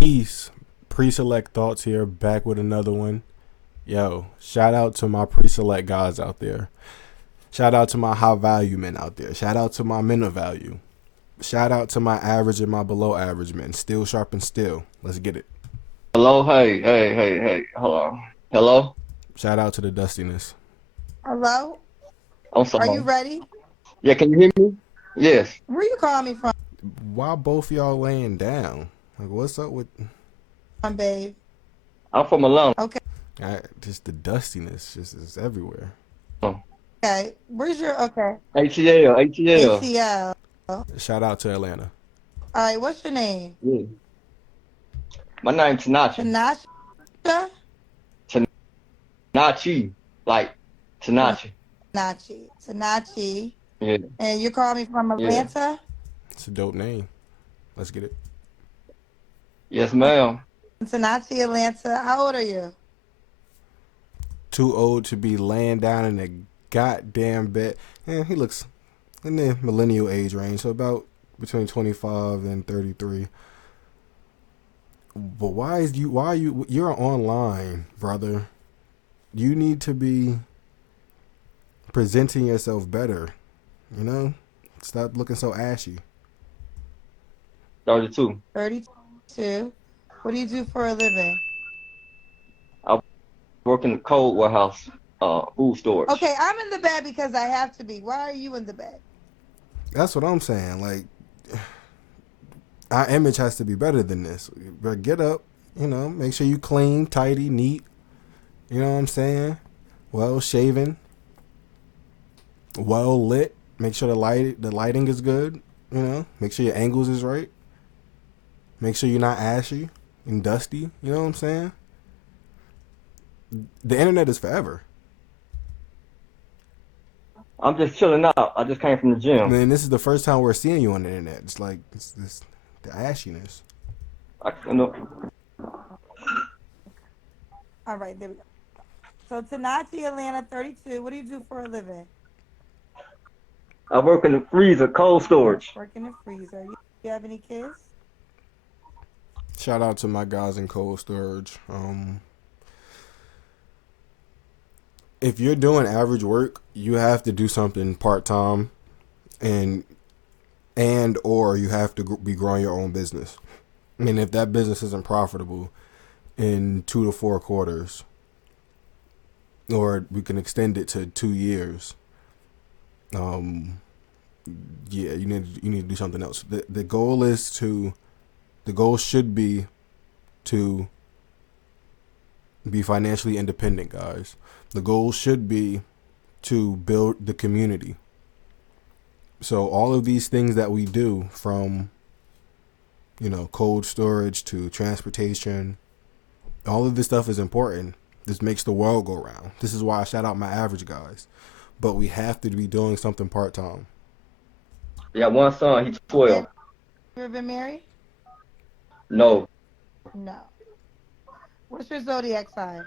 Peace. Pre-select thoughts here, back with another one. Yo, shout out to my pre-select guys out there. Shout out to my high value men out there. Shout out to my men of value. Shout out to my average and my below average men. Still sharp and still. Let's get it. Hello, hey, hello, hello. Shout out to the dustiness. Hello? I'm Are you sorry. ready? Yeah, can you hear me? Yes, Where you calling me Why both y'all laying down? Like, what's up with babe? I'm from Atlanta. Okay. just the dustiness? Just is everywhere. Okay. Where's your ATL. ATL? Shout out to Atlanta. All right, what's your name? Yeah. My name's Tanachi. Tanasha? Tanachi, like Tanachi. Tanachi. Tanachi. Yeah, And you're calling me from yeah. Atlanta? It's a dope name. Let's get it. Yes, ma'am. Tanachi, Atlanta. How old are you? Too old to be laying down in a goddamn bed. Yeah, he looks in the millennial age range, so about between 25 and 33. But why are you're online, brother? You need to be presenting yourself better, you know? Stop looking so ashy. 32. 32. What do you do for a living? I work in the cold warehouse, food storage. Okay, I'm in the bed because I have to be. Why are you in the bed? That's what I'm saying. Like, our image has to be better than this. But get up, make sure you clean, tidy, neat. You know what I'm saying? Well shaven, well lit. Make sure the lighting is good. Make sure your angles is right. Make sure you're not ashy and dusty. You know what I'm saying? The internet is forever. I'm just chilling out. I just came from the gym. Man, this is the first time we're seeing you on the internet. It's like it's this the ashiness. You know, All right, there we go. So Tanachi, Atlanta, 32. What do you do for a living? I work in the freezer, cold storage. Work in the freezer. You have any kids? Shout out to my guys in cold storage. If you're doing average work, you have to do something part time, and or you have to be growing your own business. And if that business isn't profitable in 2 to 4 quarters, or we can extend it to 2 years, yeah, you need to do something else. The goal should be to be financially independent, guys. The goal should be to build the community. So all of these things that we do, from cold storage to transportation, all of this stuff is important. This makes the world go round. This is why I shout out my average guys. But we have to be doing something part time. Yeah, one son, he's 12. Have you ever been married? No, No. What's your zodiac sign?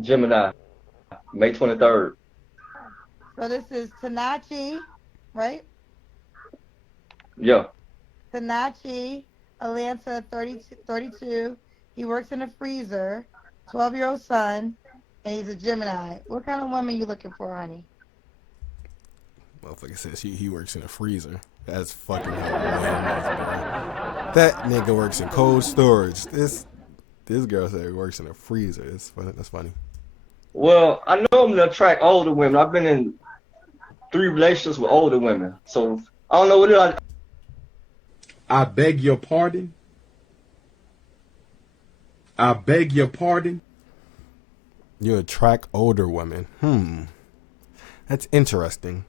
Gemini, May 23rd. So this is Tanachi, right? Yeah. Tanachi, Atlanta, 32. He works in a freezer, 12-year-old son, and he's a Gemini. What kind of woman you looking for, honey? Motherfucker says he works in a freezer. That's fucking hilarious, bro. That nigga works in cold storage. This girl said he works in a freezer. It's funny. That's funny. Well, I normally attract older women. I've been in 3 relationships with older women. So I don't know what it is. I beg your pardon. I beg your pardon. You attract older women. That's interesting.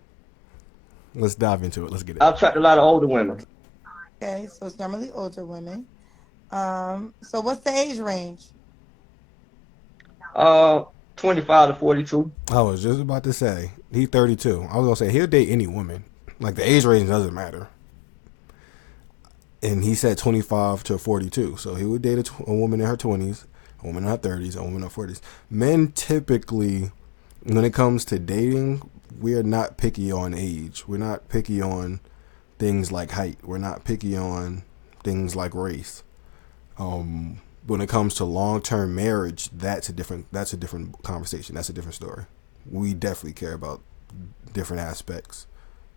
Let's dive into it. Let's get it. I attract a lot of older women. Okay, so it's normally older women. So what's the age range? 25 to 42. I was just about to say, he's 32. I was gonna say he'll date any woman. Like, the age range doesn't matter. And he said 25 to 42. So he would date a woman in her 20s, a woman in her 30s, a woman in her 40s. Men typically, when it comes to dating, we are not picky on age. We're not picky on things like height. We're not picky on things like race. When it comes to long-term marriage, that's a different conversation. That's a different story. We definitely care about different aspects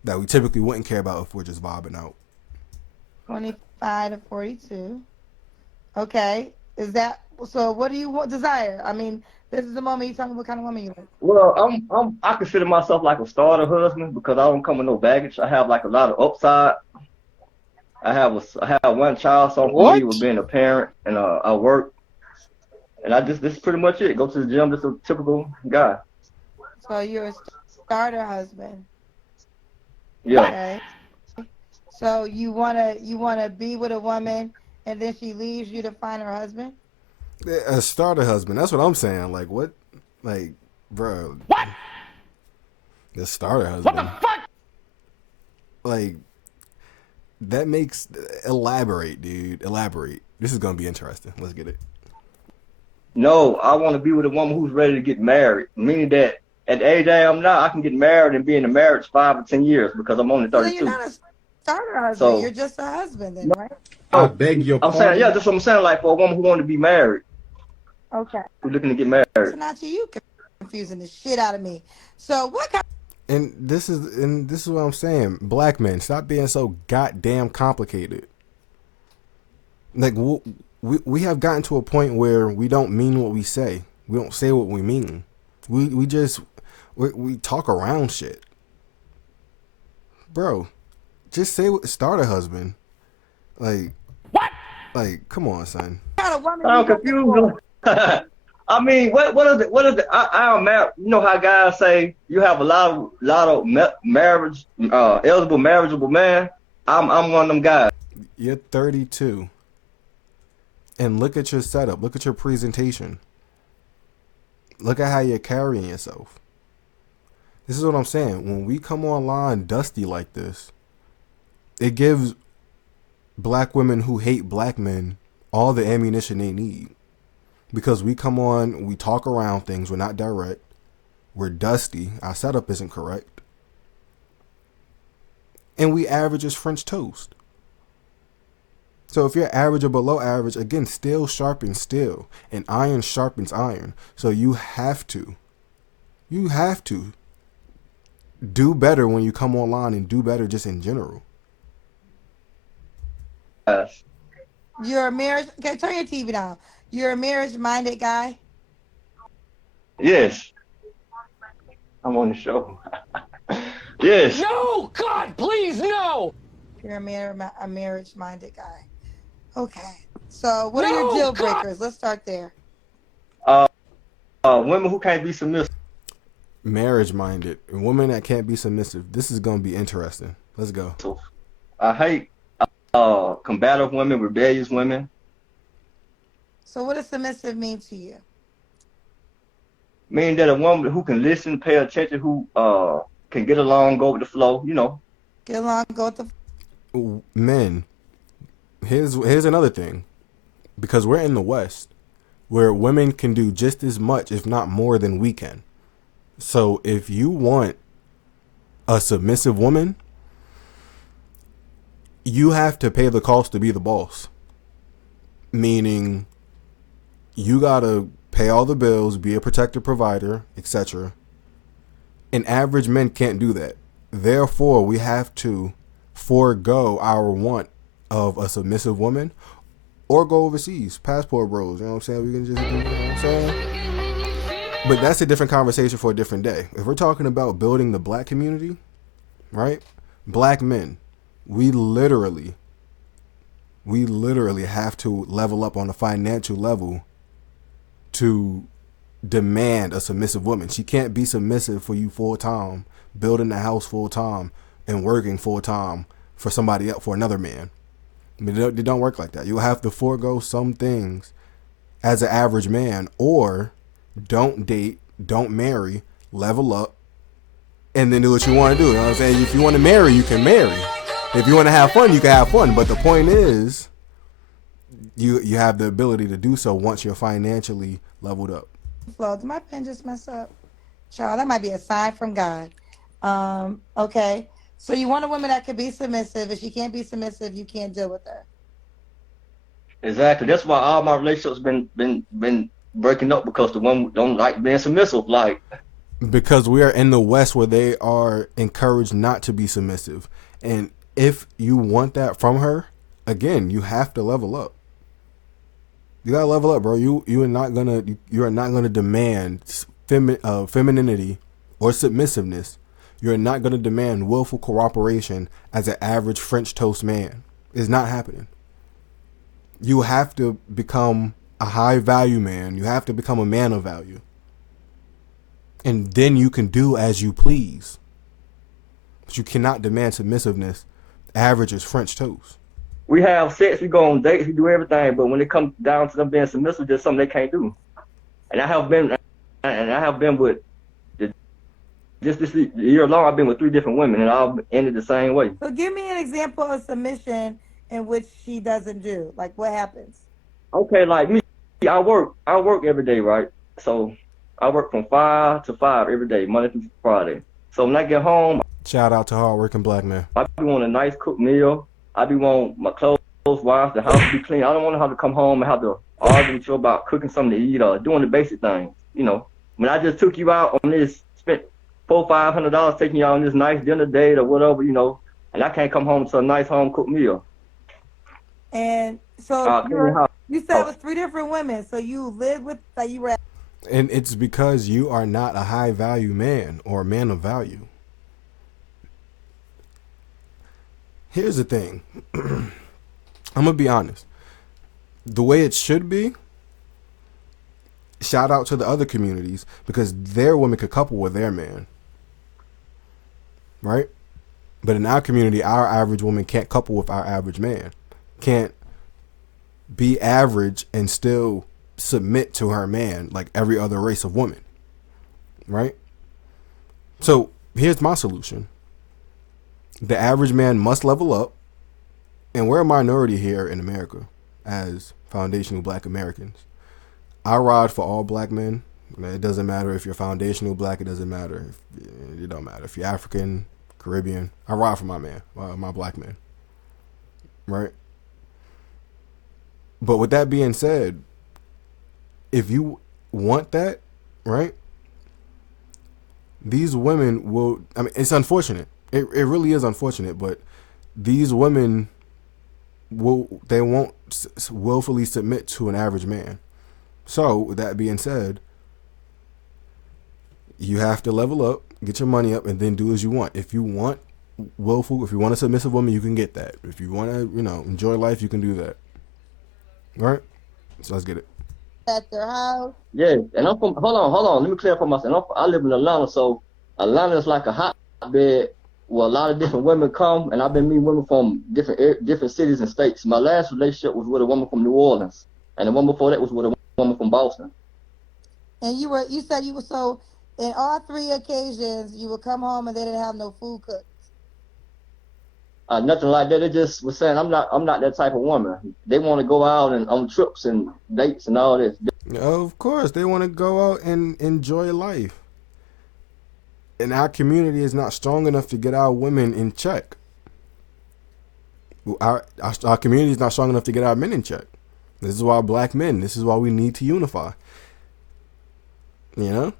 that we typically wouldn't care about if we're just vibing out. 25 to 42. Okay. Is that so? What do you desire? I mean, this is the moment you tell me what kind of woman you like. Well, I consider myself like a starter husband because I don't come with no baggage. I have like a lot of upside. I have one child, so I'm familiar with What? being a parent, and I work, and this is pretty much it. Go to the gym, just a typical guy. So you're a starter husband. Yeah. Okay. So you wanna be with a woman and then she leaves you to find her husband? A starter husband. That's what I'm saying. Like what? Like, bro, What? the starter What the husband. fuck? Like that makes elaborate, dude. Elaborate. This is gonna be interesting. Let's get it. No, I want to be with a woman who's ready to get married. Meaning that at the age I am now, I can get married and be in a marriage 5 or 10 years because I'm only So then you're 32. not a starter husband. You're So just a husband then, no, right? I beg your I'm saying, yeah, pardon. that's what I'm saying. Like for a woman who want to be married, Okay. who's looking to get married. So not you confusing the shit out of me. So what kind And this is what I'm saying. Black men, stop being so goddamn complicated. Like we have gotten to a point where we don't mean what we say. We don't say what we mean. We just we talk around shit, bro. Just say start a husband. Like What? come on, son. of woman you I'm looking confused. for? I mean, what is it? I am married. You know how guys say you have a lot of marriage, eligible, marriageable man. I'm one of them guys. You're 32, and look at your setup. Look at your presentation. Look at how you're carrying yourself. This is what I'm saying. When we come online dusty like this, it gives black women who hate black men all the ammunition they need. Because we come on, we talk around things, we're not direct, we're dusty, our setup isn't correct, and we average as French toast. So if you're average or below average, again, steel sharpens steel, and iron sharpens iron. So you have to do better when you come online and do better just in general. You're a marriage. Okay, turn your TV down. You're a marriage-minded guy. Yes, I'm on the show. Yes. No! God, please, no! You're a marriage-minded guy. Okay. So what are your No! deal God! breakers? Let's start there. Uh, women who can't be submissive. Marriage minded, a woman that can't be submissive. This is gonna be interesting. Let's go. I hate combative women, rebellious women. So what does submissive mean to you? Meaning that a woman who can listen, pay attention, who can get along, go with the flow. You know. Get along, go with the. Men, here's another thing, because we're in the West, where women can do just as much, if not more, than we can. So if you want a submissive woman, you have to pay the cost to be the boss. Meaning, you gotta pay all the bills, be a protector, provider, etc. And average men can't do that. Therefore, we have to forego our want of a submissive woman or go overseas. Passport bros, you know what I'm saying? We can just, you know what I'm saying? But that's a different conversation for a different day. If we're talking about building the black community, right? Black men, we literally have to level up on a financial level to demand a submissive woman. She can't be submissive for you full time, building the house full time, and working full time for somebody else, for another man. I mean, it don't work like that. You'll have to forego some things as an average man, or don't date, don't marry, level up, and then do what you want to do. You know what I'm saying? If you want to marry, you can marry. If you want to have fun, you can have fun. But the point is, you have the ability to do so once you're financially leveled up. Flow. Did my pen just mess up? Child, that might be a sign from God. Okay. So you want a woman that can be submissive. If she can't be submissive, you can't deal with her. Exactly. That's why all my relationships been breaking up because the one don't like being submissive. Like, Because we are in the West where they are encouraged not to be submissive. And if you want that from her, again, you have to level up. You gotta level up, bro. You are not gonna demand femininity or submissiveness. You're not gonna demand willful cooperation as an average French toast man. It's not happening. You have to become a high value man. You have to become a man of value. And then you can do as you please. But you cannot demand submissiveness average as French toast. we have sex, we go on dates, we do everything, but when it comes down to them being submissive, there's something they can't do. And I have been with just this year long. I've been with 3 different women, and all ended the same way. So give me an example of submission in which she doesn't do. Like what happens? Okay, like me, I work every day, right? So I work from 5 to 5 every day, Monday through Friday. So when I get home, Shout out to hardworking black men. I be want a nice cooked meal. I be want my clothes washed, the house to be clean. I don't want to have to come home and have to argue with you about cooking something to eat or doing the basic things. When I just took you out on this, spent $400-500 taking you out on this nice dinner date or whatever, and I can't come home to a nice home cooked meal. And so Clean the house. you said it was 3 different women. So you lived with, like you were. And it's because you are not a high value man or a man of value. Here's the thing. I'm going to be honest. The way it should be, shout out to the other communities because their women could couple with their man. Right? But in our community, our average woman can't couple with our average man. Can't be average and still submit to her man like every other race of woman. Right? So here's my solution. The average man must level up, and we're a minority here in America as foundational black Americans. I ride for all black men. It doesn't matter if you're foundational black. It doesn't matter. It don't matter if you're African, Caribbean. I ride for my man, my black man. Right? But with that being said, if you want that, right, these women will, I mean, it's unfortunate. It really is unfortunate, but these women they won't willfully submit to an average man. So, with that being said, you have to level up, get your money up, and then do as you want. If you want if you want a submissive woman, you can get that. If you want to, enjoy life, you can do that. All right? So let's get it. At their house. Yeah, and I'm from. Hold on. Let me clarify myself. I live in Atlanta, so Atlanta is like a hotbed where a lot of different women come, and I've been meeting women from different cities and states. My last relationship was with a woman from New Orleans, and the one before that was with a woman from Boston. And you said you were, so in all 3 occasions you would come home and they didn't have no food cooked. Nothing like that. They just was saying I'm not that type of woman. They want to go out and on trips and dates and all this. Of course, they want to go out and enjoy life. And our community is not strong enough to get our women in check. Our community is not strong enough to get our men in check. This is why black men, this is why we need to unify. Either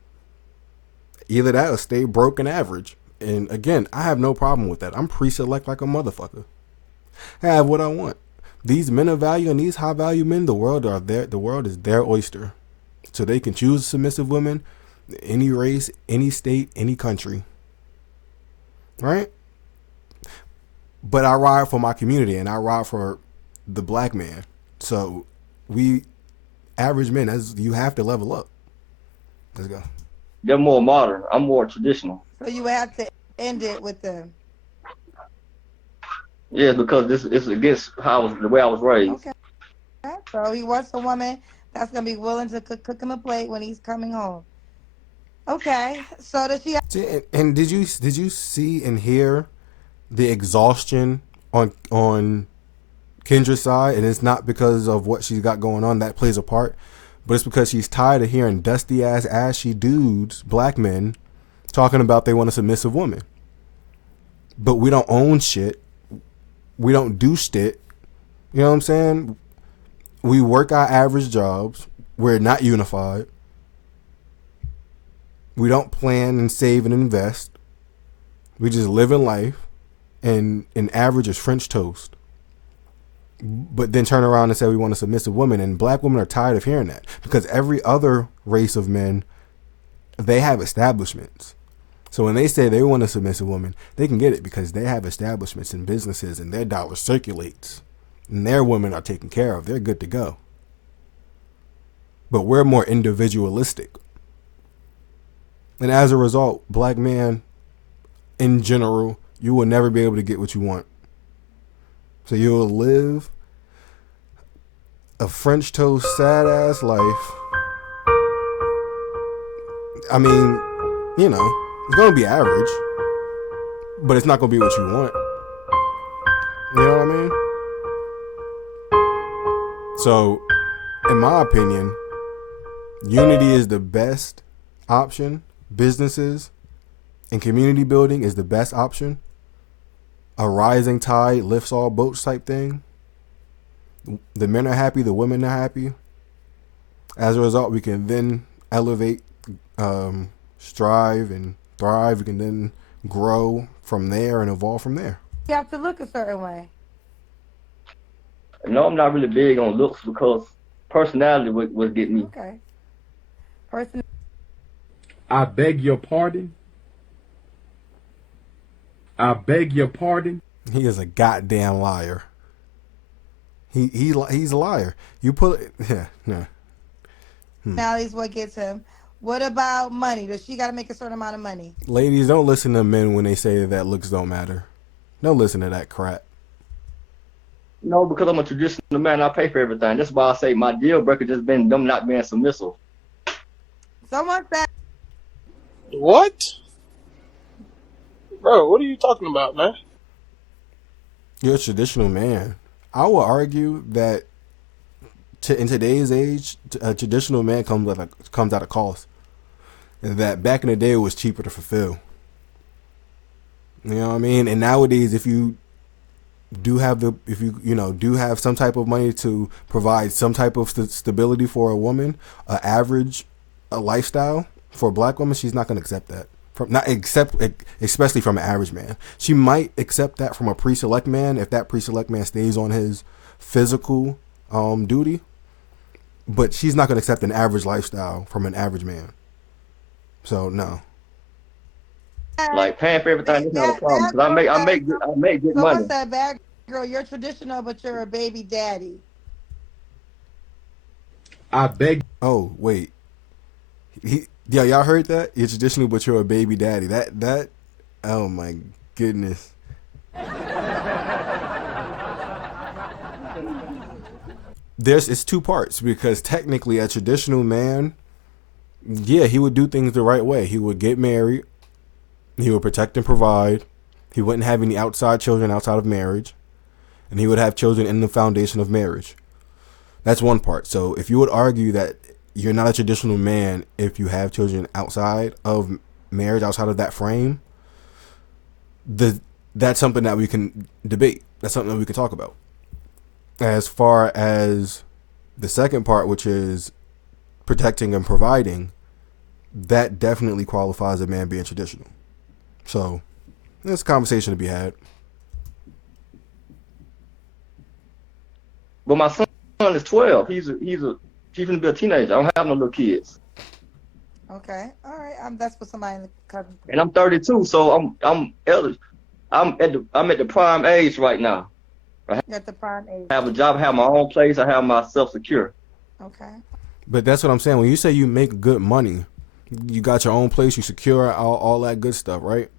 that or stay broke and average. And again, I have no problem with that. I'm pre-select like a motherfucker. I have what I want. These men of value and these high value men, the world is their oyster. So they can choose submissive women, any race, any state, any country. Right? But I ride for my community and I ride for the black man. So we average men, you have to level up. Let's go. They're more modern. I'm more traditional. So you would have to end it with them. Yeah, because this is against the way I was raised. Okay. So he wants a woman that's gonna be willing to cook him a plate when he's coming home. Okay. So does she? And did you see and hear the exhaustion on Kendra's side? And it's not because of what she's got going on that plays a part, but it's because she's tired of hearing dusty ass ashy dudes, black men, talking about they want a submissive woman. But we don't own shit. We don't do shit. You know what I'm saying? We work our average jobs. We're not unified. We don't plan and save and invest. We just live in life, and an average is French toast. But then turn around and say we want a submissive woman, and black women are tired of hearing that because every other race of men, they have establishments. So when they say they want a submissive woman, they can get it because they have establishments and businesses, and their dollar circulates, and their women are taken care of. They're good to go. But we're more individualistic. And as a result, black man, in general, you will never be able to get what you want. So you will live a French toast, sad ass life. I mean, you know, it's going to be average, but it's not going to be what you want. You know what I mean? So, in my opinion, unity is the best option. Businesses and community building is the best option. A rising tide lifts all boats type thing. The men are happy, the women are happy. As a result, we can then elevate, strive, and thrive. We can then grow from there and evolve from there. You have to look a certain way. No, I'm not really big on looks because personality would get me. Okay. Person. I beg your pardon. I beg your pardon. He is a goddamn liar. He's a liar. You put yeah. Personality's what gets him. What about money? Does she got to make a certain amount of money? Ladies, don't listen to men when they say that looks don't matter. Don't listen to that crap. No, because I'm a traditional man, I pay for everything. That's why I say my deal breaker just been them not being submissive. Someone said. What? Bro, what are you talking about, man? You're a traditional man. I will argue that in today's age, a traditional man comes at a cost. And that back in the day it was cheaper to fulfill. You know what I mean? And nowadays, if you do have some type of money to provide some type of stability for a woman, a lifestyle for a black woman, she's not going to accept that. Especially from an average man. She might accept that from a pre-select man if that pre-select man stays on his physical duty, but she's not going to accept an average lifestyle from an average man. So no. Like paying for everything is not a problem because I make good money. Someone said, "Bad girl, you're traditional, but you're a baby daddy." I beg. Oh wait. Yeah, y'all heard that? You're traditional, but you're a baby daddy. That. Oh my goodness. It's two parts because technically a traditional man, yeah, he would do things the right way. He would get married. He would protect and provide. He wouldn't have any outside children outside of marriage. And he would have children in the foundation of marriage. That's one part. So if you would argue that you're not a traditional man if you have children outside of marriage, outside of that frame, that's something that we can debate. That's something that we can talk about. As far as the second part, which is protecting and providing, that definitely qualifies a man being traditional. So there's a conversation to be had. But my son is 12. He's gonna be a teenager. I don't have no little kids. Okay, all right. That's what somebody in the cousin. And I'm 32, so I'm elder. I'm at the prime age right now. At the prime age. I have a job, I have my own place, I have myself secure. Okay. But that's what I'm saying. When you say you make good money, you got your own place, you secure all that good stuff, right?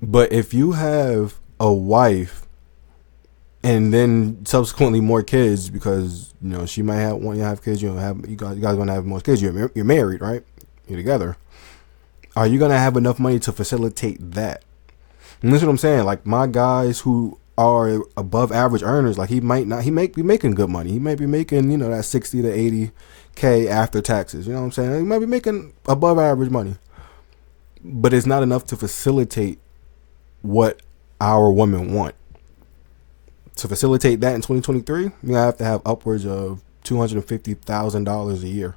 But if you have a wife and then subsequently more kids, because she might want you to have kids, you guys gonna have more kids. You're married, right? You're together. Are you gonna have enough money to facilitate that? And that's what I'm saying. Like my guys who are above average earners, like he might be making good money. He might be making that 60 to 80K after taxes. You know what I'm saying? He might be making above average money, but it's not enough to facilitate what our women want. To facilitate that in 2023, you have to have upwards of $250,000 a year.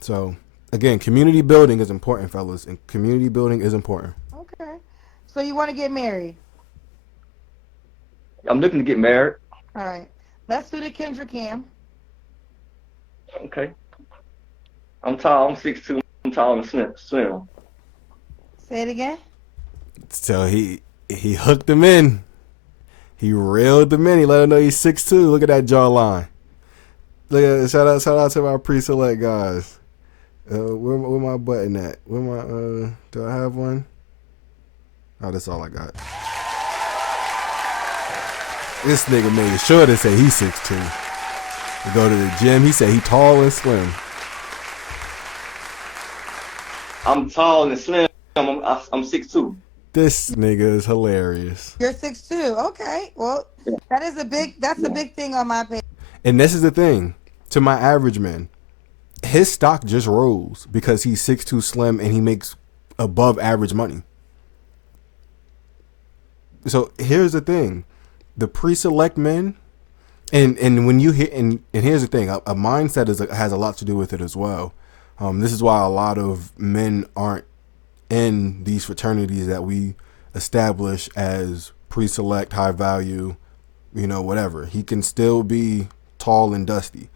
So, again, community building is important, fellas, and community building is important. Okay. So you want to get married? I'm looking to get married. All right. Let's do the Kendra Cam. Okay. I'm tall. I'm 6'2". I'm tall and slim. Say it again. So he hooked him in. He reeled him in. He let him know he's 6'2". Look at that jawline. Look at that. Shout out to my pre-select guys. Where my button at? Where my do I have one? Oh, that's all I got. This nigga made sure to say he's 6'2". To go to the gym, he said he tall and slim. I'm tall and slim. I'm 6'2". This nigga is hilarious. You're 6'2". Okay. Well, that's a big thing on my page. And this is the thing. To my average man, his stock just rose because he's 6'2", slim, and he makes above average money. So here's the thing. The pre-select men, and when you hit, and here's the thing, a mindset has a lot to do with it as well. This is why a lot of men aren't in these fraternities that we establish as pre-select, high value, whatever. He can still be tall and dusty.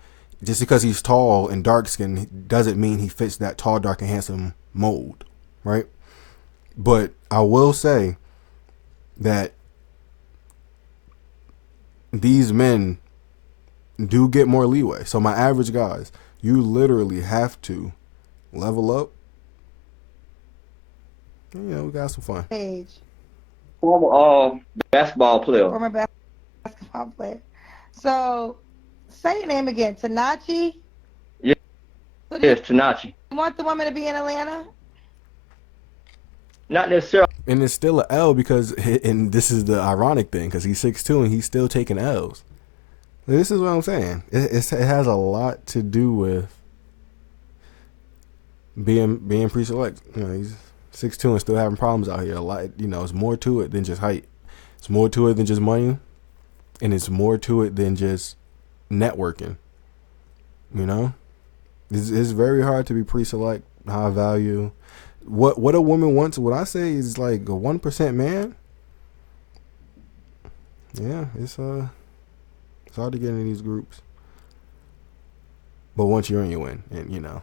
Just because he's tall and dark skinned doesn't mean he fits that tall, dark, and handsome mold, right? But I will say that these men do get more leeway. So my average guys, you literally have to level up. We got some fun. Page. Former basketball player. Former basketball player. So, say your name again. Tanachi? Yeah. So Yes, Tanachi. you want the woman to be in Atlanta? Not necessarily. And it's still an L because, and this is the ironic thing, because he's 6'2" and he's still taking L's. This is what I'm saying. It has a lot to do with being pre-select. He's 6'2" and still having problems out here. A lot, it's more to it than just height. It's more to it than just money, and it's more to it than just networking. It's very hard to be pre-select, high value. What a woman wants, what I say is like a 1% man. Yeah, it's hard to get in these groups. But once you're in, you win. And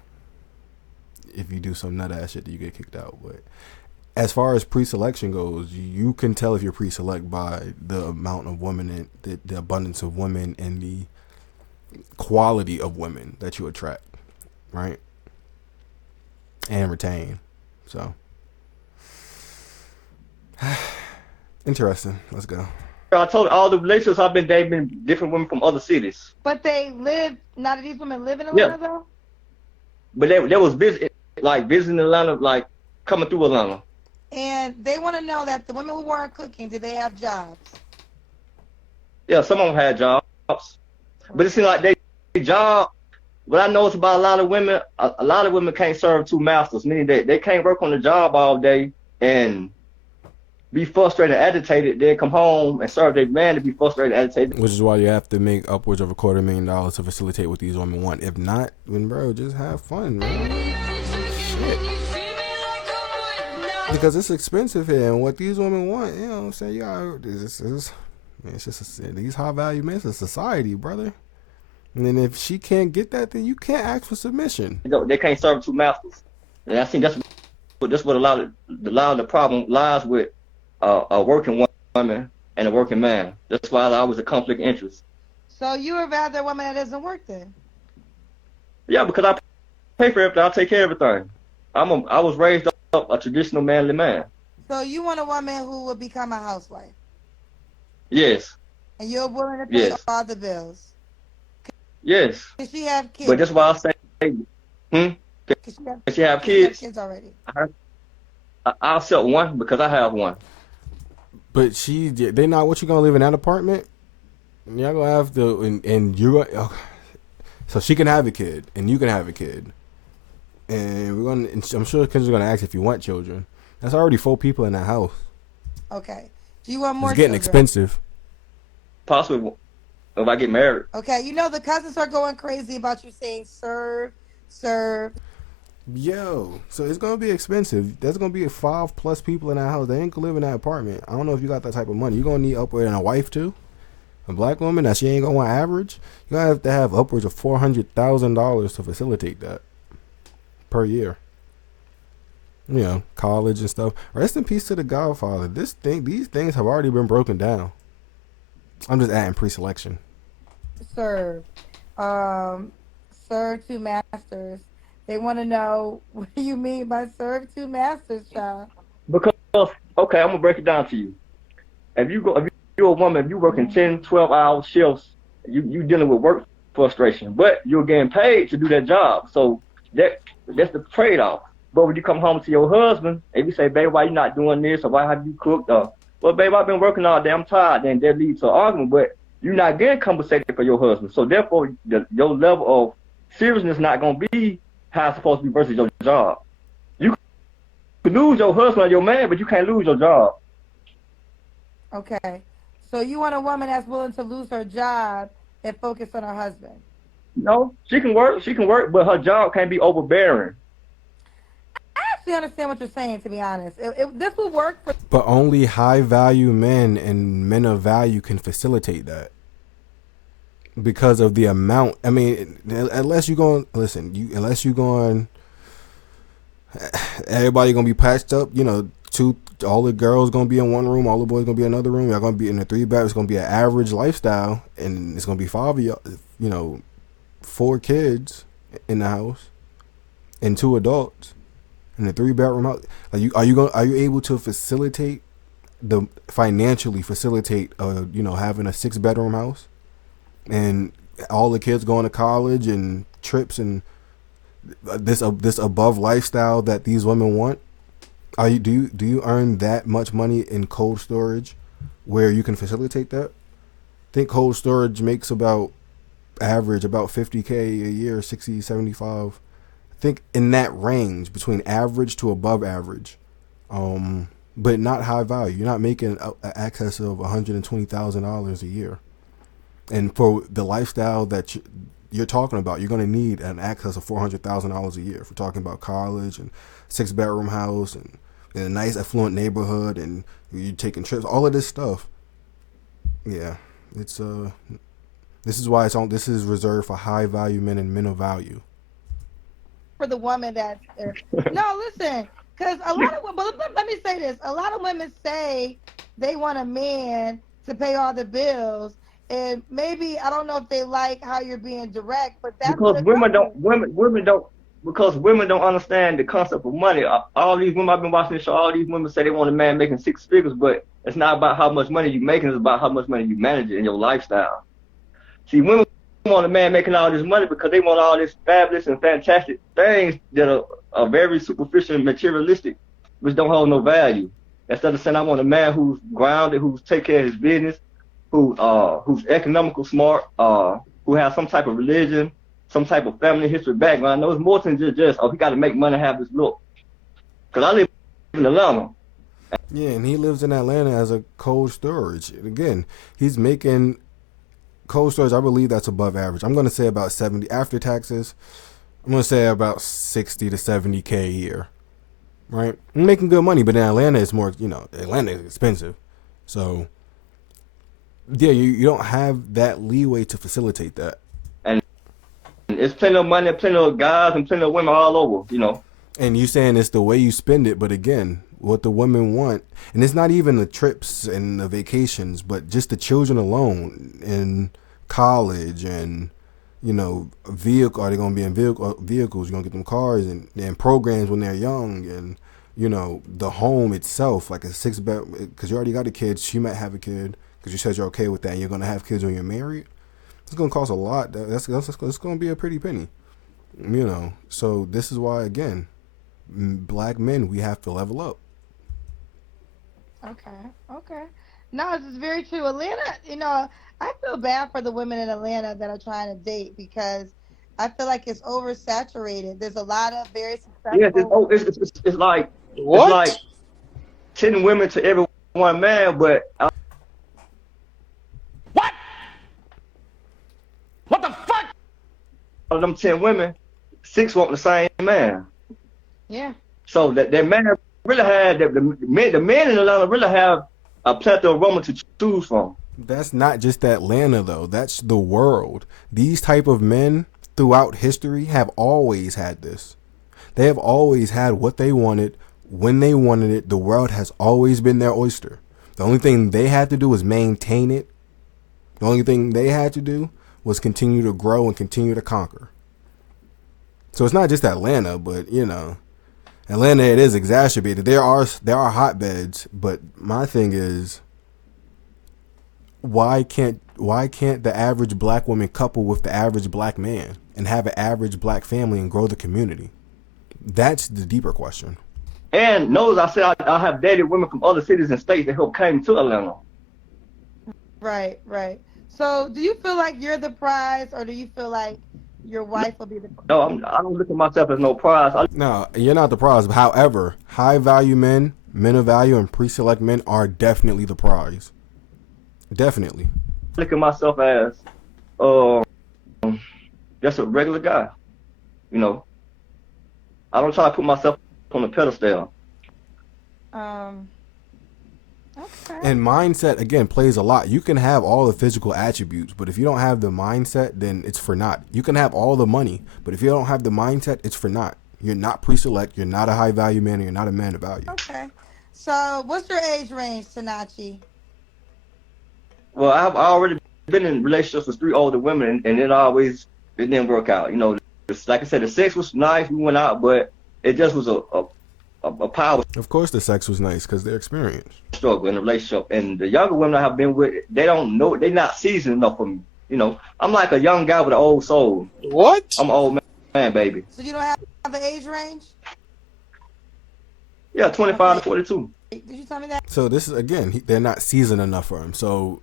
if you do some nut ass shit, you get kicked out. But as far as pre-selection goes, you can tell if you're pre-select by the amount of women and the abundance of women and the quality of women that you attract, right? And retain. So interesting. Let's go. I told you, all the relationships I've been dating been different women from other cities. But none of these women live in Atlanta, though? But they was busy, like visiting Atlanta, like coming through Atlanta. And they want to know that the women who weren't cooking, did they have jobs? Yeah, some of them had jobs. But it seems like they job. What I noticed about a lot of women can't serve two masters, meaning they can't work on the job all day and be frustrated and agitated, then come home and serve their man to be frustrated and agitated. Which is why you have to make upwards of $250,000 to facilitate what these women want. If not, then bro, just have fun, man. Shit. Because it's expensive here, and what these women want, what I'm saying, it's just these high value men. It's a society, brother. And then if she can't get that, then you can't ask for submission. They can't serve two masters, and I think that's what a lot of the problem lies with a working woman and a working man. That's why I was a conflict of interest. So you would rather a woman that doesn't work then? Yeah, because I pay for everything. I take care of everything. I was raised up a traditional manly man. So you want a woman who will become a housewife? Yes. And you're willing to pay all the bills? Yes. Does she have kids? But that's why I say, Does she have kids? Kids already. I'll accept one because I have one. But they not what you gonna live in that apartment? Y'all gonna have to, and you're gonna. So she can have a kid, and you can have a kid, and we're gonna. And I'm sure Kendra's gonna ask if you want children. That's already 4 people in that house. Okay. Do you want It's more getting children? expensive. Possibly if I get married. Okay, you know the cousins are going crazy about you saying serve, serve. Yo, so it's gonna be expensive. There's gonna be 5+ people in that house. They ain't gonna live in that apartment. I don't know if you got that type of money. You're gonna need upward and a wife too. A black woman that she ain't gonna want average. You're gonna have to have upwards of $400,000 to facilitate that per year. You know, college and stuff. Rest in peace to the Godfather. These things have already been broken down. I'm just adding pre-selection. Serve. Um, serve two masters. They want to know what do you mean by serve two masters, child? Because okay, I'm gonna break it down to you. If you're a woman, if you working 10, 12 hour shifts, you dealing with work frustration, but you're getting paid to do that job. So that's the trade off. But when you come home to your husband and you say, babe, why you not doing this, or why have you cooked, or well, babe, I've been working all day, I'm tired, then that leads to an argument, but you're not getting compensated for your husband. So therefore your level of seriousness not gonna be how it's supposed to be versus your job. You can lose your husband or your man, but you can't lose your job. Okay. So you want a woman that's willing to lose her job and focus on her husband. No, she can work, but her job can't be overbearing. I actually understand what you're saying, to be honest. This will work for. But only high value men and men of value can facilitate that because of the amount. I mean, unless you going listen, unless you going, everybody gonna be patched up. You know, all the girls gonna be in one room, all the boys gonna be in another room. Y'all gonna be in a 3 bed. It's gonna be an average lifestyle, and it's gonna be 5 of y'all. You know, 4 kids in the house and 2 adults in a 3 bedroom house. Are you able to financially facilitate having a 6 bedroom house and all the kids going to college and trips and this above lifestyle that these women want? Do you earn that much money in cold storage where you can facilitate that? I think cold storage makes about 50K a year, 60, 75. I think in that range between average to above average. But not high value. You're not making an excess of $120,000 a year. And for the lifestyle that you're talking about, you're going to need an excess of $400,000 a year. If we're talking about college and 6 bedroom house and in a nice affluent neighborhood and you're taking trips, all of this stuff. Yeah, it's this is why this is reserved for high value men and men of value. For the woman that's there. No, listen, because a lot of women, let me say this. A lot of women say they want a man to pay all the bills. And maybe, I don't know if they like how you're being direct, but that's what Because a girl is. women don't because women don't understand the concept of money. All these women I've been watching the show, all these women say they want a man making 6 figures, but it's not about how much money you're making, it's about how much money you manage in your lifestyle. See, women want a man making all this money because they want all this fabulous and fantastic things that are very superficial and materialistic, which don't hold no value. Instead of saying I want a man who's grounded, who's take care of his business, who's economical smart, who has some type of religion, some type of family history background. I know it's more than just he got to make money, have this look. Cause I live in Atlanta. Yeah, and he lives in Atlanta as a cold storage. And again, he's making cold storage. I believe that's above average. I'm going to say about 70 after taxes. I'm going to say about 60 to 70K a year. Right? I'm making good money, but in Atlanta, it's more, Atlanta is expensive. So, yeah, you don't have that leeway to facilitate that. And it's plenty of money, plenty of guys, and plenty of women all over. And you saying it's the way you spend it, but again, what the women want, and it's not even the trips and the vacations, but just the children alone in college and vehicle. Are they going to be in vehicles? You're going to get them cars and programs when they're young, and the home itself, like a 6 bed, because you already got a kid. She might have a kid because you said you're okay with that, and you're going to have kids when you're married. It's going to cost a lot. That's going to be a pretty penny. So this is why, again, black men, we have to level up. Okay. No, this is very true. Atlanta, I feel bad for the women in Atlanta that are trying to date because I feel like it's oversaturated. There's a lot of very Yes, successful. it's like What? 10 women to every one man, but out What? What the fuck? of them 10 women, 6 want the same man. Yeah. So that man really had the men in Atlanta really have a plethora of women to choose from. That's not just Atlanta though. That's the world. These type of men throughout history have always had this. They have always had what they wanted when they wanted it. The world has always been their oyster. The only thing they had to do was maintain it. The only thing they had to do was continue to grow and continue to conquer. So it's not just Atlanta, but you know, Atlanta, it is exacerbated. There are hotbeds, but my thing is, why can't the average black woman couple with the average black man and have an average black family and grow the community? That's the deeper question. And notice I said I have dated women from other cities and states that helped came to Atlanta. Right, right. So do you feel like you're the prize, or do you feel like your wife will be the prize? No, I don't look at myself as no prize. No, you're not the prize. However, high value men of value, and pre-select men are definitely the prize. Definitely. I look at myself as just a regular guy. You know, I don't try to put myself on a pedestal. Okay. And mindset, again, plays a lot. You can have all the physical attributes, but if you don't have the mindset, then it's for naught. You can have all the money, but if you don't have the mindset, it's for naught. You're not pre-select. You're not a high value man. And you're not a man of value. Okay. So what's your age range, Tanachi? Well, I've already been in relationships with 3 older women, and it didn't work out. You know, like I said, the sex was nice. We went out, but it just was a power Of course, the sex was nice because they're experienced. struggle in a relationship. And the younger women I have been with, they don't know, they're not seasoned enough for me. You know, I'm like a young guy with an old soul. What? I'm an old man, baby. So you don't have the age range? Yeah, 25 to 42. Did you tell me that? So this is, again, they're not seasoned enough for him. So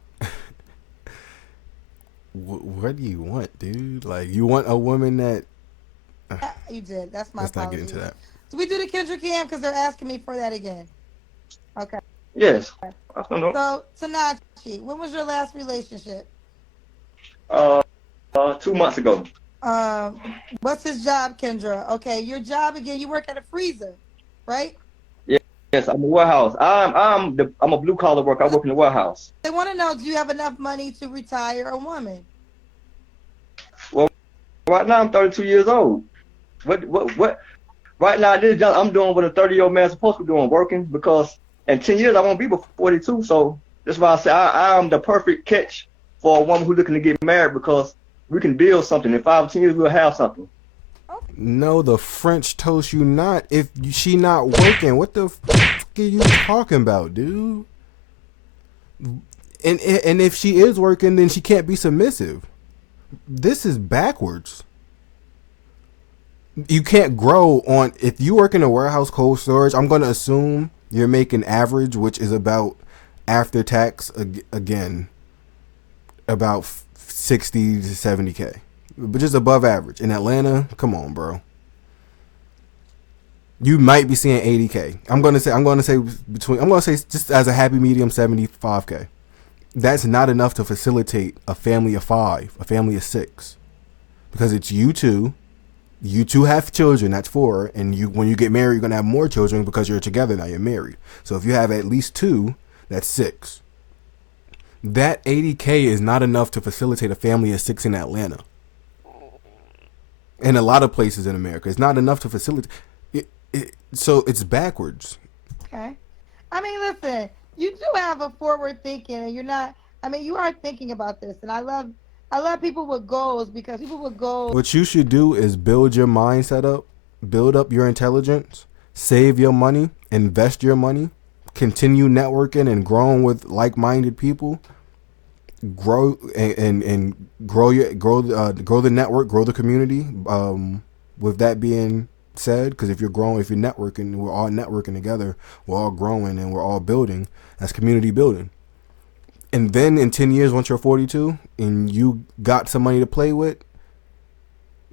what do you want, dude? Like, you want a woman that... You did. That's my Let's not get apologies. into that. So we do the Kendrick Cam because they're asking me for that again. Okay. Yes. I don't know. So Tanachi, when was your last relationship? 2 months ago. What's his job, Kendra? Okay, your job again. You work at a freezer, right? Yes, I'm a warehouse. I'm a blue collar worker. I work in the warehouse. They want to know: do you have enough money to retire a woman? Well, right now I'm 32 years old. What? Right now, I'm doing what a 30-year-old man's supposed to be doing, working, because in 10 years I won't be 42. So that's why I say I'm the perfect catch for a woman who's looking to get married, because we can build something. In 5 or 10 years, we'll have something. No, the French toast you not if she not working. What the fuck are you talking about, dude? And if she is working, then she can't be submissive. This is backwards. You can't grow on, if you work in a warehouse cold storage, I'm going to assume you're making average, which is about, after tax, again, about 60 to 70K. But just above average. In Atlanta, come on, bro. You might be seeing 80K. I'm going to say just as a happy medium, 75K. That's not enough to facilitate a family of 5, a family of 6. Because it's you two. You two have children, that's 4, and when you get married, you're going to have more children because you're together now, you're married. So if you have at least 2, that's 6. That 80K is not enough to facilitate a family of 6 in Atlanta. And a lot of places in America. It's not enough to facilitate. So it's backwards. Okay. I mean, listen, you do have a forward thinking, and you're not. I mean, you are thinking about this, and I love people with goals, because people with goals. What you should do is build your mindset up, build up your intelligence, save your money, invest your money, continue networking and growing with like-minded people. Grow and grow the network, grow the community. With that being said, because if you're networking, we're all networking together, we're all growing and we're all building. That's community building. And then in 10 years, once you're 42 and you got some money to play with,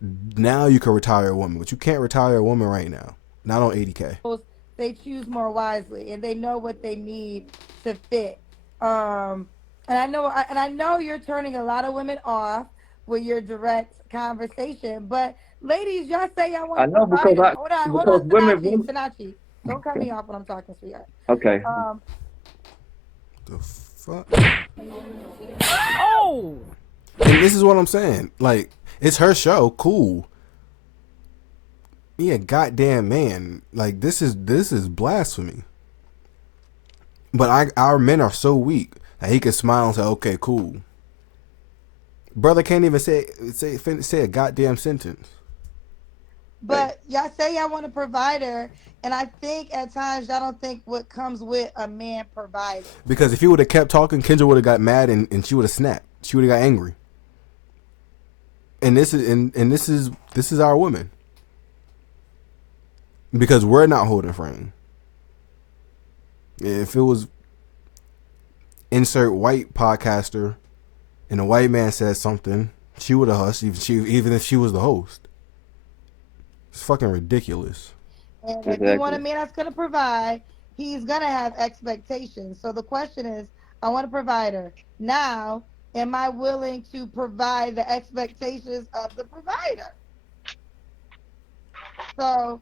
now you can retire a woman. But you can't retire a woman right now. Not on 80K. they choose more wisely and they know what they need to fit. Um, and I know you're turning a lot of women off with your direct conversation, but ladies, y'all say y'all want I a know provider. Hold because on, women. Tanachi, don't cut me off when I'm talking, sweetheart. Okay. Um, The fuck? Oh! And this is what I'm saying. Like, it's her show. Cool. Be a goddamn man. Like, this is blasphemy. But our men are so weak that he can smile and say, "Okay, cool." Brother can't even say a goddamn sentence. but y'all say y'all want a provider, and I think at times y'all don't think what comes with a man providing. Because if he would have kept talking, Kendra would have got mad and she would have snapped. She would have got angry. And this is our woman. Because we're not holding frame. If it was insert white podcaster and a white man said something, she would have hushed even if she was the host. It's fucking ridiculous. And if you want a Exactly. man that's going to provide, he's going to have expectations. So the question is, I want a provider. Now, am I willing to provide the expectations of the provider? So,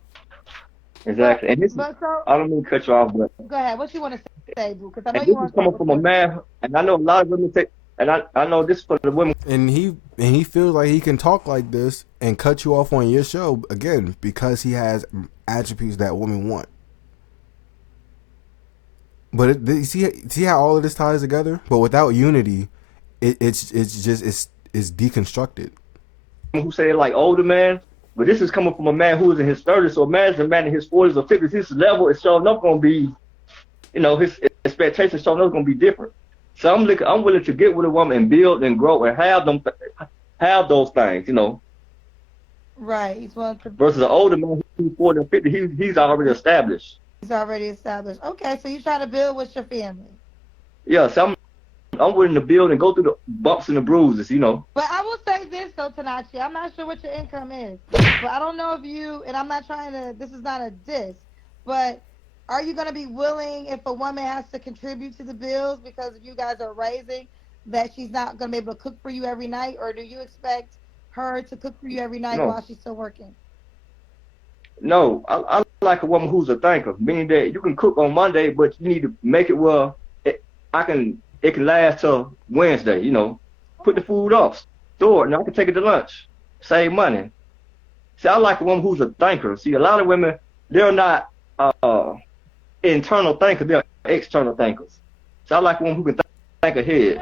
Exactly. And this is, but so, I don't mean to cut you off, but go ahead. What you want to say, boo? Because I know and you this is want to say coming what's from a going on. man, and I know a lot of women take, and I know this for the women. And he feels like he can talk like this and cut you off on your show again because he has attributes that women want. But see how all of this ties together. But without unity, it's deconstructed. Who say like older man, but this is coming from a man who is in his 30s. So imagine a man in his 40s or 50s. His level is showing up going to be, his expectations showing up going to be different. So I'm willing to get with a woman and build and grow and have those things, Right. He's willing to. versus an older man who's 40 or 50. He's already established. He's already established. Okay, so you try to build with your family. Yeah, so I'm willing to build and go through the bumps and the bruises. But I will say this though, Tanachi, I'm not sure what your income is, but I don't know if you, and I'm not trying to. This is not a diss, but are you going to be willing if a woman has to contribute to the bills because if you guys are raising that she's not going to be able to cook for you every night, or do you expect her to cook for you every night No, while she's still working? no, I like a woman who's a thinker, meaning that you can cook on Monday, but you need to make it well. It can last till Wednesday. Put the food up, store it, and I can take it to lunch, save money. See, I like a woman who's a thinker. See, a lot of women they're not uh internal thinkers, they're external thinkers. So I like a woman who can think ahead.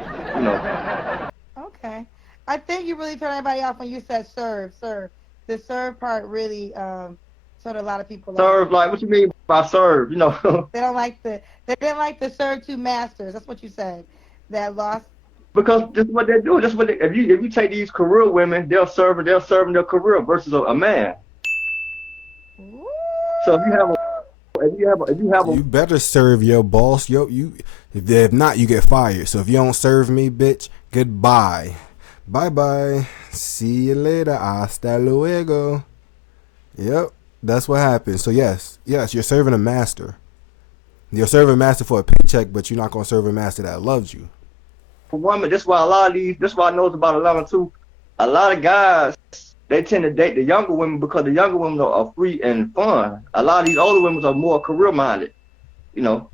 Okay. I think you really turned everybody off when you said serve, serve. The serve part really turned a lot of people off. Serve like what you mean by serve? They didn't like the serve two masters. That's what you said. That lost. because this is what they're doing. That's what if you take these career women, they're serving their career versus a man. Ooh. So if you have a You better serve your boss. If not, you get fired. So if you don't serve me, bitch, goodbye. Bye bye. See you later. Hasta luego. Yep, that's what happens. So yes, you're serving a master. You're serving a master for a paycheck, but you're not gonna serve a master that loves you. woman, that's why I know about a lot of too. A lot of guys they tend to date the younger women because the younger women are free and fun. A lot of these older women are more career minded. You know,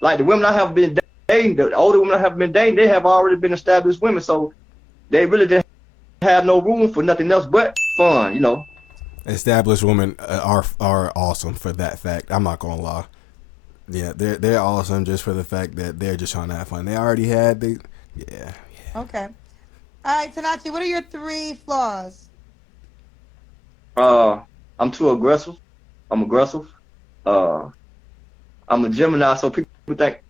like the women I have been dating, the older women I have been dating, they have already been established women, so they really didn't have no room for nothing else but fun. Established women are awesome for that fact. I'm not gonna lie. Yeah, they're awesome just for the fact that they're just trying to have fun. They already had yeah. Okay. All right, Tanachi, what are your 3 flaws? I'm too aggressive. I'm aggressive. Uh, I'm a Gemini, so people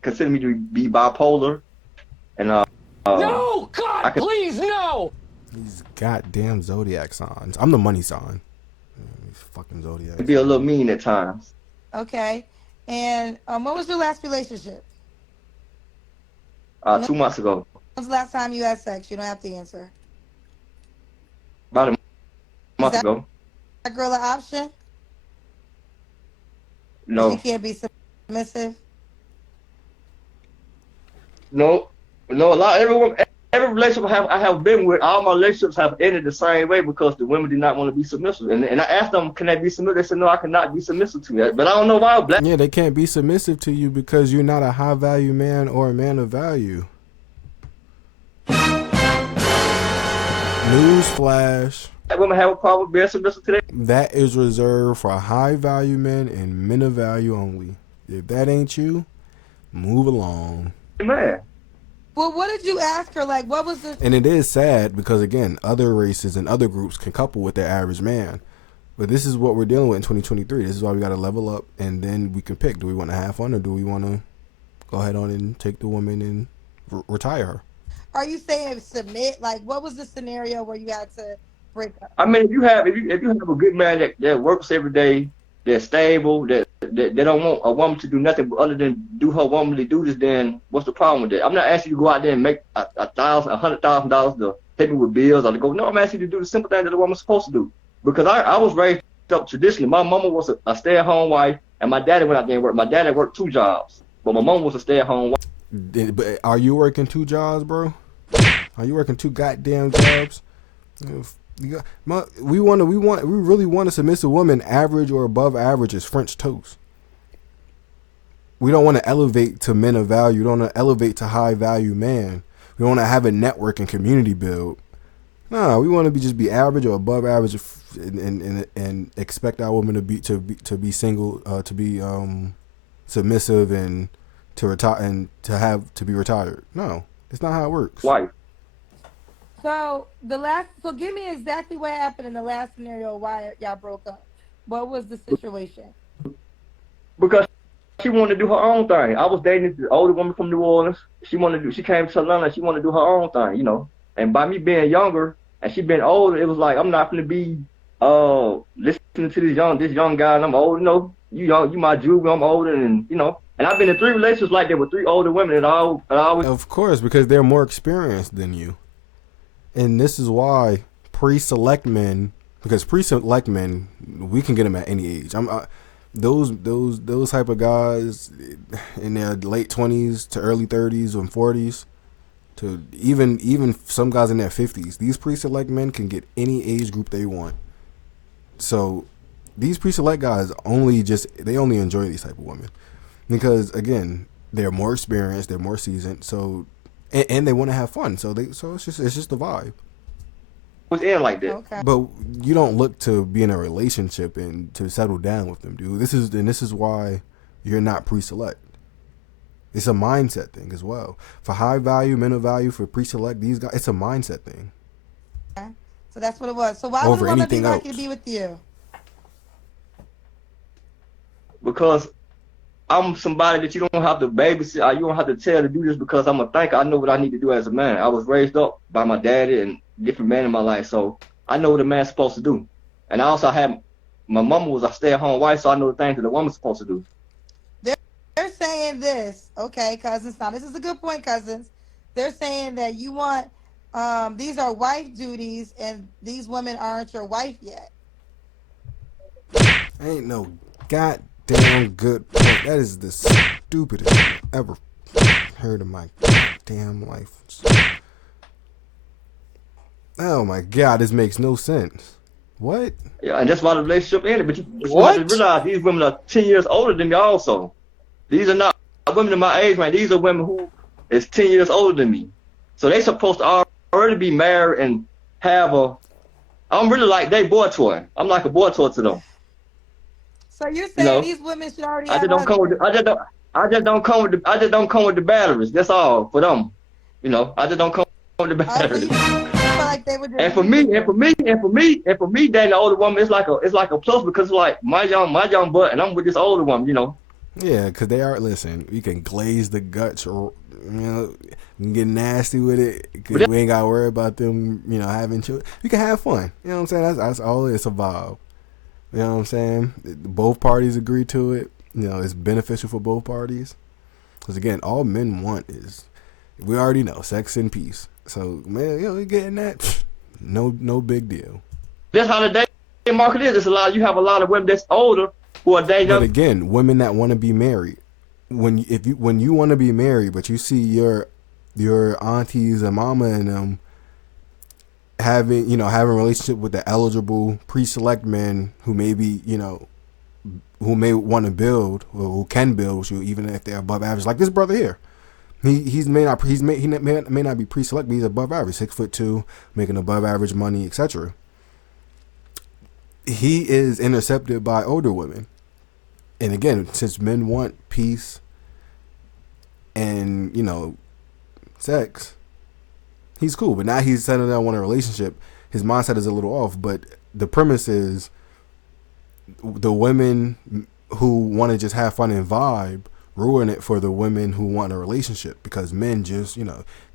consider me to be bipolar, and No! I God, can please, no! These goddamn zodiac signs. I'm the money sign. These fucking zodiac be a little signs. mean at times. Okay. And what was your last relationship? 2 months ago, When was the last time you had sex? You don't have to answer. about a Is month ago. that girl an option? That she No, can't be submissive. no, no. A lot every relationship I have been with, all my relationships have ended the same way because the women did not want to be submissive. And I asked them, can they be submissive? They said, no, I cannot be submissive to that. But I don't know why black. Yeah, they can't be submissive to you because you're not a high value man or a man of value. Newsflash. Women have a problem being submissive to that. That is reserved for high value men and men of value only. If that ain't you, move along. Man, Well, what did you ask her? Like, what was the? And it is sad because, again, other races and other groups can couple with their average man. But this is what we're dealing with in 2023. This is why we got to level up, and then we can pick. Do we want to have fun, or do we want to go ahead on and take the woman and retire her? Are you saying submit? Like, what was the scenario where you had to break up? I mean, if you have a good man that works every day, that's stable, that don't want a woman to do nothing other than do her womanly duties, then what's the problem with that? I'm not asking you to go out there and make $100,000 to pay me with bills or to go. No, I'm asking you to do the simple thing that a woman's supposed to do. Because I was raised up traditionally. My mama was a stay-at-home wife, and my daddy went out there and worked. My daddy worked 2 jobs, but my mom was a stay-at-home wife. But are you working 2 jobs, bro? Are you working 2 goddamn jobs? We really want a submissive woman. Average or above average is French toast. We don't want to elevate to men of value. We don't want to elevate to high value man. We don't want to have a network and community build. No, we want to just be average or above average, and expect our woman to be single, to be submissive and to retire and to be retired. No, it's not how it works. Wife. So give me exactly what happened in the last scenario. Why y'all broke up? What was the situation? Because she wanted to do her own thing. I was dating the older woman from New Orleans. She came to Atlanta. She wanted to do her own thing, you know. And by me being younger and she being older, it was like I'm not gonna be listening to this young guy and I'm old. You know, you my Jew, I'm older, and you know. And I've been in 3 relationships like that with 3 older women, and I always. Of course, because they're more experienced than you. And this is why pre-select men, we can get them at any age. Those type of guys in their late 20s to early 30s and 40s, to even some guys in their 50s. These pre-select men can get any age group they want. So these pre-select guys only enjoy these type of women because, again, they're more experienced, they're more seasoned. So. And they want to have fun, so it's just the vibe. Was in like that. Okay. But you don't look to be in a relationship and to settle down with them, dude. This is why you're not pre-select. It's a mindset thing as well. For high value, men of value, for pre-select, these guys, it's a mindset thing. Okay. So that's what it was. So why would a woman be lucky to be with you? Because I'm somebody that you don't have to babysit, or you don't have to tell to do this because I'm a thinker. I know what I need to do as a man. I was raised up by my daddy and different men in my life, so I know what a man's supposed to do. And I also my mama was a stay-at-home wife, so I know the things that a woman's supposed to do. They're saying this, okay, cousins. Now this is a good point, cousins. They're saying that you want these are wife duties, and these women aren't your wife yet. Ain't no goddamn good point. That is the stupidest thing I've ever heard in my damn life. Oh my god, this makes no sense. What? Yeah, and that's why the relationship ended. But you have to realize these women are 10 years older than me also. These are not women in my age, man. These are women who is 10 years older than me. So they supposed to already be married and have I'm really like they boy toy. I'm like a boy toy to them. So you're saying these women should already have I just don't come with the batteries. That's all for them. You know, I just don't come with the batteries. Like they would just and for me, dating the older woman, it's like a plus because it's like my young butt, and I'm with this older woman, you know. Yeah, because they are. Listen, we can glaze the guts, or you know, we can get nasty with it because we ain't got to worry about them, you know, having children. We can have fun. You know what I'm saying? That's all it's a vibe. You know what I'm saying? Both parties agree to it. You know, it's beneficial for both parties. Because again, all men want is, we already know, sex and peace. So, man, you know, you're getting that. No big deal. That's how the dating market is. You have a lot of women that's older who are they But young. again, women that want to be married, when you want to be married, but you see your aunties and mama and them having a relationship with the eligible pre-select men who maybe who may want to build or who can build with you even if they're above average, like this brother here. He may not be pre-select, but he's above average, 6'2", making above average money, etc. He is intercepted by older women, and again, since men want peace and sex, he's cool. But now he's settling down on a relationship. His mindset is a little off, but the premise is the women who want to just have fun and vibe ruin it for the women who want a relationship, because men just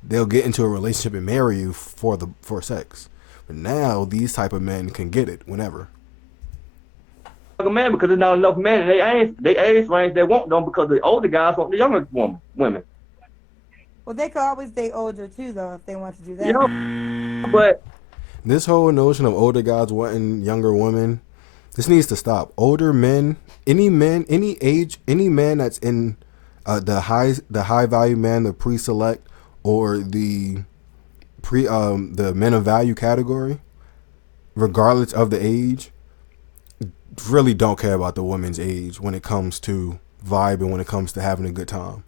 they'll get into a relationship and marry you for sex. But now these type of men can get it whenever. A man, because there's not enough men in they age range they want them, because the older guys want the younger women. Well, they could always date older too, though, if they want to do that. But This whole notion of older guys wanting younger women, this needs to stop. Older men, any age, any man that's in the high value man, the pre-select or the men of value category, regardless of the age, really don't care about the woman's age when it comes to vibe and when it comes to having a good time.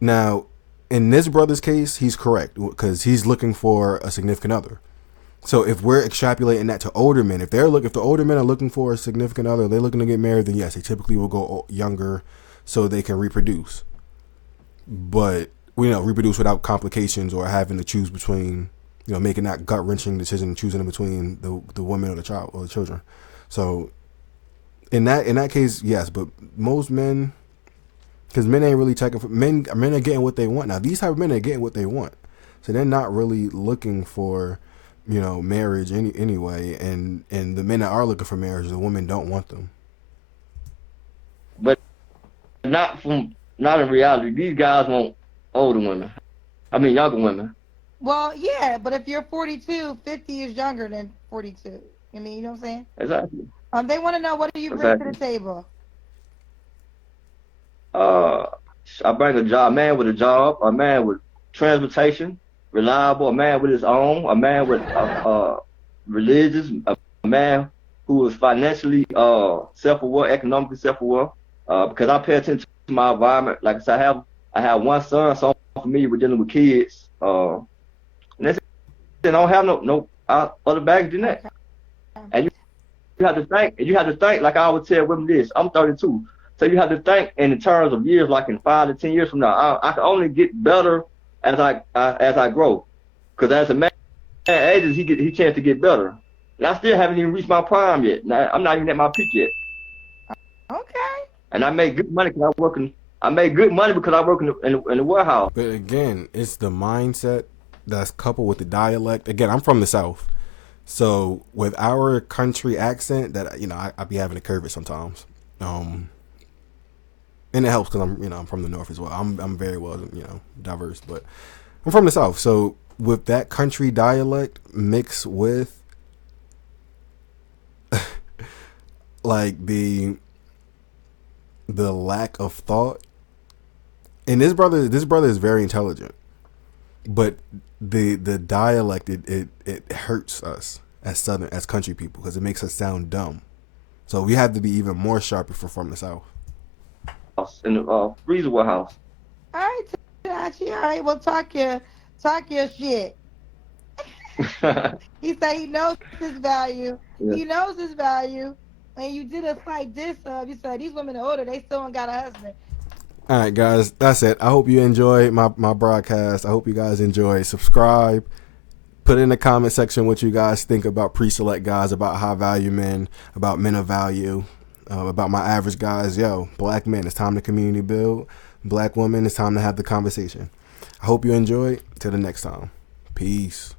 Now, in this brother's case, he's correct because he's looking for a significant other. So if we're extrapolating that to older men, if the older men are looking for a significant other, they're looking to get married, then yes, they typically will go younger so they can reproduce. But reproduce without complications or having to choose between, making that gut wrenching decision, choosing between the woman or the child or the children. So in that case, yes, but most men, because men ain't really checking for men are getting what they want now. These type of men are getting what they want, so they're not really looking for marriage anyway. And the men that are looking for marriage, the women don't want them. But not in reality. These guys want older women. I mean younger women. Well, yeah, but if you're 42, 50 is younger than 42. You know what I'm saying? Exactly. They want to know, what do you bring to the table? I bring a man with a job, a man with transportation, reliable, a man with his own, a man with religious, a man who is financially self-aware, economically self-aware. Because I pay attention to my environment. Like I said, I have one son, so I'm familiar with dealing with kids. And that's it. I don't have no other baggage than that. Okay. And you have to think, like I always tell women this, I'm 32. So you have to think in terms of years, like in 5 to 10 years from now. I can only get better as I grow. Because as a man ages, he tends to get better. And I still haven't even reached my prime yet. Now, I'm not even at my peak yet. Okay. And I make good money because I work in the warehouse. But again, it's the mindset that's coupled with the dialect. Again, I'm from the South. So with our country accent, that I be having to curve it sometimes, and it helps because I'm from the North as well. I'm very well diverse, but I'm from the South. So with that country dialect mixed with like the lack of thought, and this brother is very intelligent, but the dialect it hurts us as country people because it makes us sound dumb. So we have to be even more sharp if we're from the South. In the freezer warehouse. All right, Tachi. All right, well, talk your shit. He said he knows his value. Yeah. He knows his value. And you did a slight diss of. You said these women are older. They still ain't got a husband. All right, guys, that's it. I hope you enjoyed my broadcast. I hope you guys enjoy. Subscribe. Put in the comment section what you guys think about pre-select guys, about high value men, about men of value, about my average guys. Yo, black men, it's time to community build. Black women, it's time to have the conversation. I hope you enjoy. Till the next time. Peace.